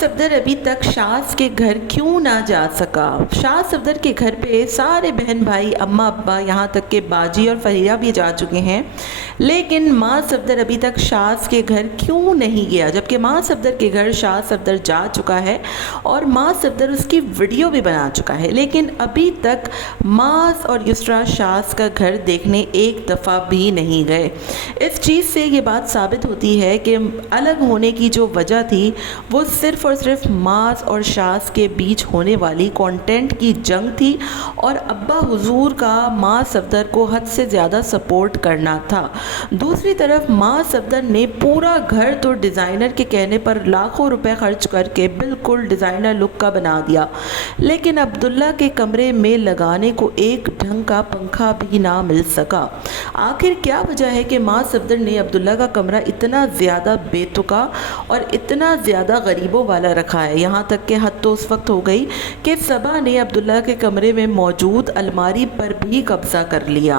सफदर अभी तक शास के घर क्यों ना जा सका। शास सफदर के घर पे सारे बहन भाई, अम्मा अब्बा, यहाँ तक के बाजी और फरीदा भी जा चुके हैं, लेकिन माँ सफदर अभी तक शास के घर क्यों नहीं गया, जबकि माँ सफदर के घर शास सफदर जा चुका है और माँ सफदर उसकी वीडियो भी बना चुका है, लेकिन अभी तक माँ और युसरा शास का घर देखने एक दफ़ा भी नहीं गए। इस चीज़ से ये बात साबित होती है कि अलग होने की जो वजह थी वो सिर्फ़ और सिर्फ मास और शास के बीच होने वाली कंटेंट की जंग थी और अब्बा हुजूर का माँ सफदर को हद से ज़्यादा सपोर्ट करना था। दूसरी तरफ माँ सफदर ने पूरा घर तो डिज़ाइनर के कहने पर लाखों रुपए खर्च करके बिल्कुल डिज़ाइनर लुक का बना दिया, लेकिन अब्दुल्ला के कमरे में लगाने को एक ढंग का पंखा भी ना मिल सका। आखिर क्या वजह है कि माँ सफदर ने अब्दुल्ला का कमरा इतना ज़्यादा बेतुका और इतना ज़्यादा गरीबों वाला रखा है। यहाँ तक कि हद तो उस वक्त हो गई कि सबा ने अब्दुल्ला के कमरे में मौजूद अलमारी पर भी कब्ज़ा कर लिया।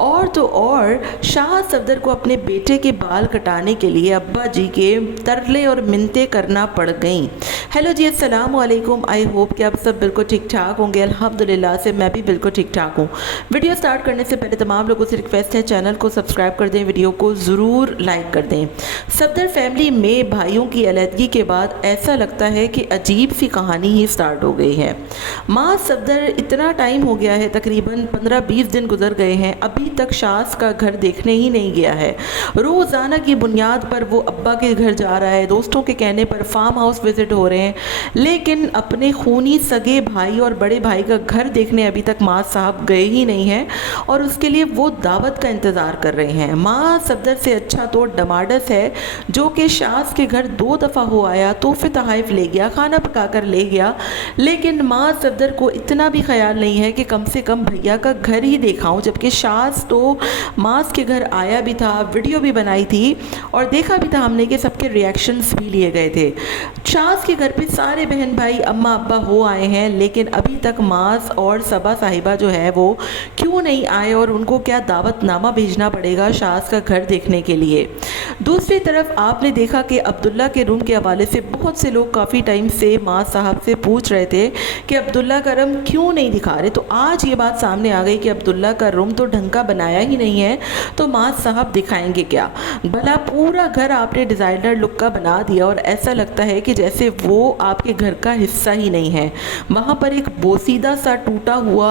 और तो और शाह सफदर को अपने बेटे के बाल कटाने के लिए अब्बा जी के तरले और मिन्नतें करना पड़ गईं। हेलो जी, अस्सलाम वालेकुम। आई होप कि आप सब बिल्कुल ठीक ठाक होंगे। अल्हम्दुलिल्लाह से मैं भी बिल्कुल ठीक ठाक हूँ। वीडियो स्टार्ट करने से पहले तमाम लोगों से रिक्वेस्ट है, चैनल को सब्सक्राइब कर दें, वीडियो को ज़रूर लाइक कर दें। सफदर फैमिली में भाइयों की अलहदगी के बाद ऐसा लगता है कि अजीब सी कहानी ही स्टार्ट हो गई है। माँ सफदर इतना टाइम हो गया है, तकरीबन 15-20 दिन गुजर गए हैं, अभी तक शास का घर देखने ही नहीं गया है। रोज़ाना की बुनियाद पर वो अब्बा के घर जा रहा है, दोस्तों के कहने पर फार्म हाउस विज़िट हो रहे हैं, लेकिन अपने खूनी सगे भाई और बड़े भाई का घर देखने अभी तक माँ साहब गए ही नहीं हैं और उसके लिए वो दावत का इंतज़ार कर रहे हैं। माँ सफदर से अच्छा तो डमाडस है जो कि शास के घर 2 दफ़ा हो आया, तोहफे तोहफ़ ले गया, खाना पका कर ले गया, लेकिन माँ सफदर को इतना भी ख्याल नहीं है कि कम से कम भैया का घर ही दिखाऊं, जबकि शास तो मास के घर आया भी था, वीडियो भी बनाई थी और देखा भी था हमने कि सबके रिएक्शंस भी लिए गए थे। शास के घर पे सारे बहन भाई, अम्मा अब्बा हो आए हैं, लेकिन अभी तक मास और सबा साहिबा जो है वो क्यों नहीं आए और उनको क्या दावतनामा भेजना पड़ेगा शास का घर देखने के लिए। दूसरी तरफ आपने देखा कि अब्दुल्ला के रूम के हवाले से बहुत से लोग काफ़ी टाइम से माँ साहब से पूछ रहे थे कि अब्दुल्ला का रूम क्यों नहीं दिखा रहे, तो आज ये बात सामने आ गई कि अब्दुल्ला का रूम तो ढंग का बनाया ही नहीं है, तो माँ साहब दिखाएंगे क्या। भला पूरा घर आपने डिज़ाइनर लुक का बना दिया और ऐसा लगता है कि जैसे वो आपके घर का हिस्सा ही नहीं है। वहाँ पर एक बोसीदा सा टूटा हुआ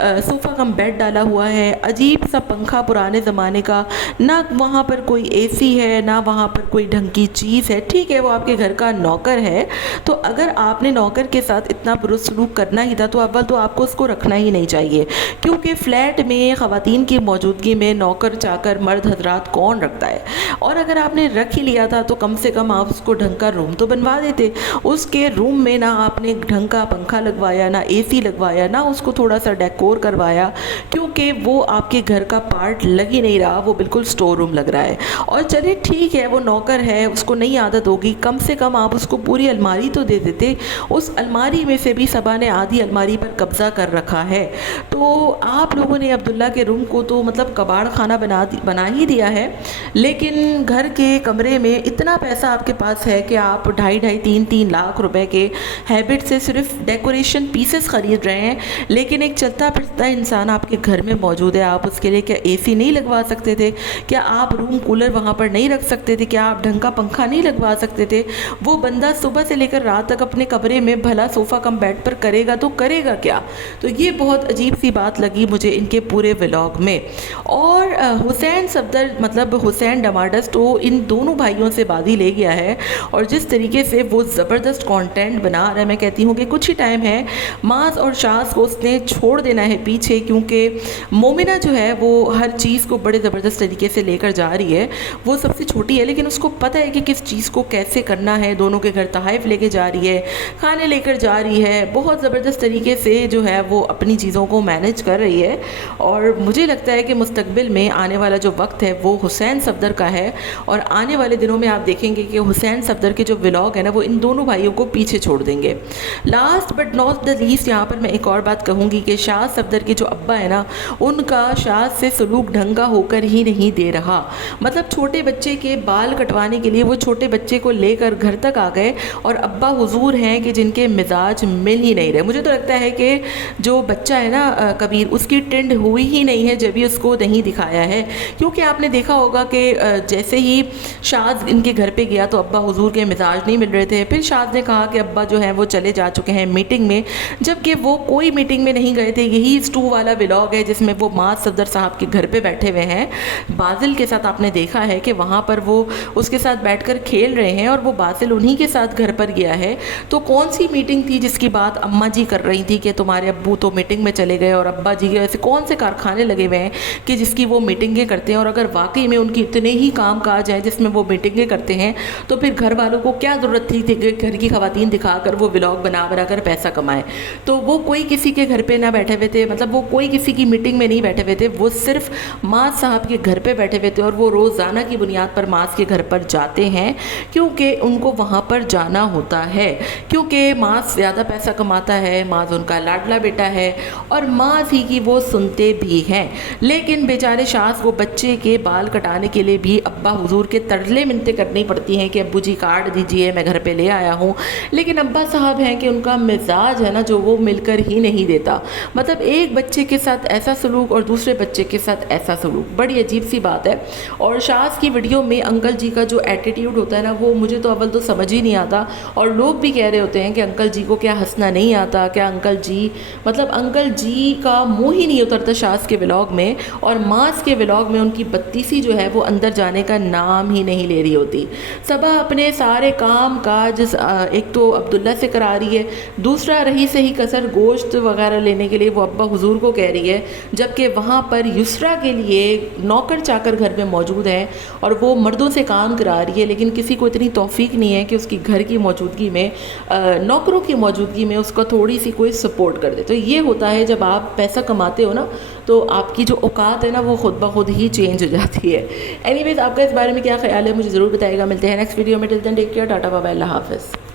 सोफ़ा कम बेड डाला हुआ है, अजीब सा पंखा पुराने ज़माने का, ना वहाँ पर कोई एसी है, ना वहाँ पर कोई ढंग की चीज़ है। ठीक है, वो आपके घर का नौकर है, तो अगर आपने नौकर के साथ इतना बुरुसलूक करना ही था तो अव्वल तो आपको उसको रखना ही नहीं चाहिए, क्योंकि फ़्लैट में ख़वातीन की मौजूदगी में नौकर चाकर मर्द हजरात कौन रखता है। और अगर आपने रख ही लिया था तो कम से कम आप उसको ढंग का रूम तो बनवा देते। उसके रूम में ना आपने ढंग का पंखा लगवाया, ना एसी लगवाया, ना उसको थोड़ा सा डेकोर करवाया, क्योंकि वो आपके घर का पार्ट लग ही नहीं रहा, वो बिल्कुल स्टोर रूम लग रहा है। और चलिए ठीक है, वो नौकर है, उसको नई आदत होगी, कम से कम आप उसको पूरी अलमारी तो दे देते। उस अलमारी में से भी सबा ने आधी अलमारी पर कब्ज़ा कर रखा है। तो आप लोगों ने अब्दुल्ला के रूम को तो मतलब कबाड़ खाना बना ही दिया है, लेकिन घर के कमरे में इतना पैसा आपके पास है कि आप 2.5-3 लाख रुपए के हैबिट से सिर्फ डेकोरेशन पीसेस ख़रीद रहे हैं, लेकिन एक चलता फिरता इंसान आपके घर में मौजूद है। आप उसके लिए क्या एसी नहीं लगवा सकते थे? क्या आप रूम कूलर वहाँ पर नहीं रख सकते थे? क्या आप ढंग का पंखा नहीं लगवा सकते थे? वो बंदा सुबह से लेकर रात तक अपने कमरे में भला सोफ़ा कम बेड पर करेगा तो करेगा क्या? तो ये बहुत अजीब सी बात लगी मुझे इनके पूरे व्लॉग में। और हुसैन सफदर मतलब हुसैन डमाडस तो इन दोनों भाइयों से बादी ले गया है और जिस तरीके से वो ज़बरदस्त कंटेंट बना रहा है, मैं कहती हूँ कि कुछ ही टाइम है मास और शास को उसने छोड़ देना है पीछे, क्योंकि मोमिना जो है वो हर चीज़ को बड़े ज़बरदस्त तरीके से लेकर जा रही है। वो सबसे छोटी है, लेकिन उसको पता है कि किस चीज़ को कैसे करना है। दोनों के घर तोहफ़ लेके जा रही है, खाने लेकर जा रही है, बहुत ज़बरदस्त तरीके से जो है वो अपनी चीज़ों को मैनेज कर रही है। और मुझे लगता है कि मुस्तकबिल में आने वाला जो वक्त है वो हुसैन सफदर का है और आने वाले दिनों में आप देखेंगे कि हुसैन सफदर के जो व्लॉग है ना वो इन दोनों भाइयों को पीछे छोड़ देंगे। Last but not the least यहाँ पर मैं एक और बात कहूँगी कि शाह सफदर के जो अब्बा है ना, उनका शाह से सलूक ढंगा होकर ही नहीं दे रहा। मतलब छोटे बच्चे के बाल कटवाने के लिए वो छोटे बच्चे को लेकर घर तक आ گئے اور ابا حضور ہیں کہ جن کے مزاج مل ہی نہیں رہے. مجھے تو لگتا ہے کہ جو بچہ ہے نا کبیر، اس کی ٹنڈ ہوئی ہی نہیں ہے جب بھی اس کو نہیں دکھایا ہے. کیونکہ آپ نے دیکھا ہوگا کہ جیسے ہی شاذ ان کے گھر پہ گیا تو ابا حضور کے مزاج نہیں مل رہے تھے. پھر شاذ نے کہا کہ ابا جو ہیں وہ چلے جا چکے ہیں میٹنگ میں، جبکہ وہ کوئی میٹنگ میں نہیں گئے تھے. یہی اسٹو والا ولاگ ہے جس میں وہ معاذ صفدر صاحب کے گھر پہ بیٹھے ہوئے ہیں باسل کے ساتھ. آپ نے دیکھا ہے کہ وہاں پر وہ اس کے ساتھ بیٹھ کر کھیل رہے ہیں اور وہ باسل انہی کے ساتھ گھر پر گیا ہے. تو کون سی میٹنگ تھی جس کی بات اماں جی کر رہی تھی کہ تمہارے ابو تو میٹنگ میں چلے گئے، اور ابا جی کے ایسے کون سے کارخانے لگے ہوئے ہیں کہ جس کی وہ میٹنگیں کرتے ہیں؟ اور اگر واقعی میں ان کی اتنے ہی کام کاج ہیں جس میں وہ میٹنگیں کرتے ہیں تو پھر گھر والوں کو کیا ضرورت تھی کہ گھر کی خواتین دکھا کر وہ ولاگ بنا کر پیسہ کمائیں؟ تو وہ کوئی کسی کے گھر پہ نہ بیٹھے ہوئے تھے، مطلب وہ کوئی کسی کی میٹنگ میں نہیں بیٹھے ہوئے تھے، وہ صرف معاذ صاحب کے گھر پہ بیٹھے ہوئے تھے. اور وہ روزانہ کی بنیاد پر معاذ کے گھر پر جاتے ہیں کیونکہ ان کو وہاں پر جانا ہوتا ہے، کیونکہ معاذ زیادہ پیسہ کماتا ہے، معاذ ان کا لاڈلا بیٹا ہے اور معاذ ہی کی وہ سنتے بھی ہیں. لیکن بیچارے شاذ کو بچے کے بال کٹانے کے لیے بھی ابا حضور کے ترلے منتیں کرنی پڑتی ہیں کہ ابو جی کاٹ دیجئے، میں گھر پہ لے آیا ہوں. لیکن ابا صاحب ہیں کہ ان کا مزاج ہے نا جو وہ مل کر ہی نہیں دیتا. مطلب ایک بچے کے ساتھ ایسا سلوک اور دوسرے بچے کے ساتھ ایسا سلوک، بڑی عجیب سی بات ہے. اور شاذ کی ویڈیو میں انکل جی کا جو ایٹیٹیوڈ ہوتا ہے نا وہ مجھے تو اول تو سمجھ ہی نہیں آتا. اور لوگ بھی کہہ رہے ہوتے ہیں کہ انکل جی کو کیا ہنسنا نہیں آتا، کیا انکل جی، مطلب انکل جی کا منہ ہی نہیں اترتا شاذ کے ولاگ میں، اور معاذ کے ولاگ میں ان کی بتیسی جو ہے وہ اندر جانے کا نام ہی نہیں لے رہی ہوتی. صبح اپنے سارے کام کاج ایک تو عبداللہ سے کرا رہی ہے، دوسرا رہی سے ہی کسر گوشت وغیرہ لینے کے لیے وہ ابا حضور کو کہہ رہی ہے، جبکہ وہاں پر یسریٰ کے لیے نوکر چاکر گھر میں موجود ہیں اور وہ مردوں سے کام کرا رہی ہے. لیکن کسی کو اتنی توفیق نہیں ہے کہ اس کی گھر کی موجودگی میں، نوکروں کی موجودگی میں اس کا تھوڑی سی کوئی سپورٹ کر دے. تو یہ ہوتا ہے جب آپ پیسہ کماتے ہو نا تو آپ کی جو اوقات ہے نا وہ خود بخود ہی چینج ہو جاتی ہے. اینی ویز آپ کا اس بارے میں کیا خیال ہے مجھے ضرور بتائے گا. ملتے ہیں نیکسٹ ویڈیو میں. Till then take care, tata bye bye, اللہ حافظ.